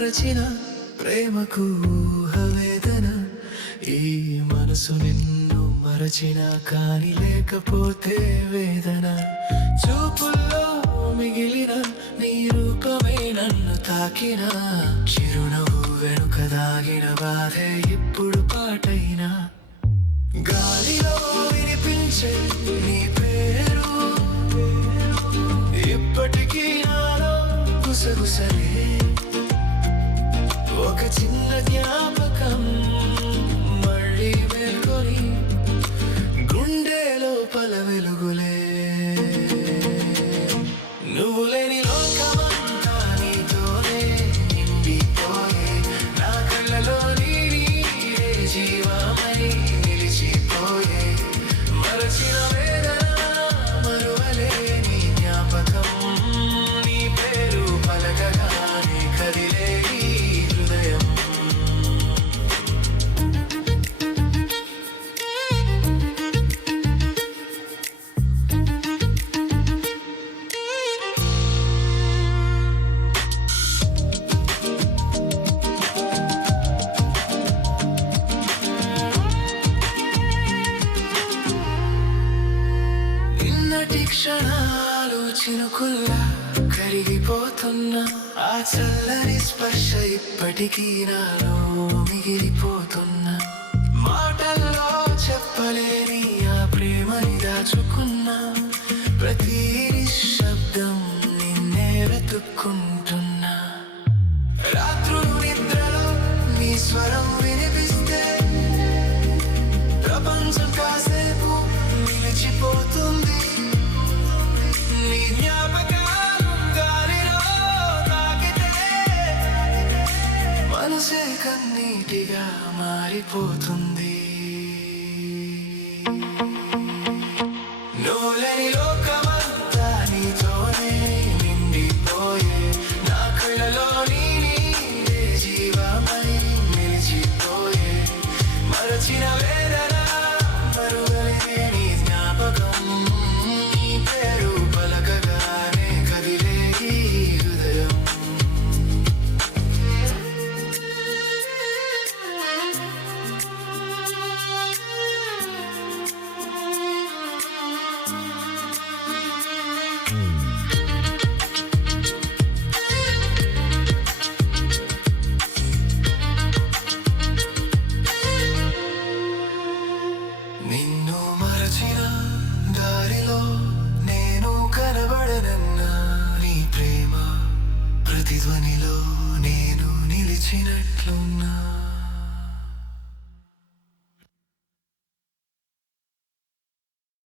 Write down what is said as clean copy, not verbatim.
మరచిన ప్రేమకు ఊహవేదన. ఈ మనసు నిన్ను మరచిన కాని లేకపోతే వేదన. చూపుల్లో మిగిలిన నీ రూపమే నన్ను తాకిన. చిరునవ్వు వెనుక దాగిన బాధే ఇప్పుడు పాటైనా. గాలిలో వినిపించే నీ పేరు ఇప్పటికీ నాలో గుసగుసలే. ఒక చిన్న జ్ఞాపకం మళ్ళీ మేల్కొని గుండె లోపల వెలుగులే. నువ్వు లేని లోకమంతా నీతోనే నిండిపోయే. నా కళ్ళలో నీరే జీవమై నిలిచిపోయే. మరచిన వేదన మరువలేని జ్ఞాపకం. నీ పేరు పలకగానే కదిలే ఈ హృదయం. నిన్నటి క్షణాలు చినుకుల్లా కరిగిపోతున్నా. ఆ చల్లని స్పర్శ ఇప్పటికీ నాలో మిగిలిపోతున్నా. మాటల్లో చెప్పలేని ఆ ప్రేమని దాచుకున్నా. ప్రతి నిశ్శబ్దం నిన్నే వెతుక్కుంటున్నా. రాత్రులు నిద్రలో నీ స్వరం వినిపిస్తే ప్రపంచం కాసేపు నిలిచిపోతుంది. నీ జ్ఞాపకాలు గాలిలో తాకితే మనసే కన్నీటిగా మారిపోతుంది. నువ్వులేని లోకమంతా నీతోనే నిండిపోయే. నా కళ్ళలో నీరే జీవమై నిలిచిపోయే. మరచిన వేదన మరువలేని జ్ఞాపకం. నీ పేరు పలకగానే కదిలే ఈ హృదయం. నిన్ను మరచిన దారిలో నేను కనబడనన్నా. నీ ప్రేమ ప్రతిధ్వనిలో నేను నిలిచినట్లున్నా.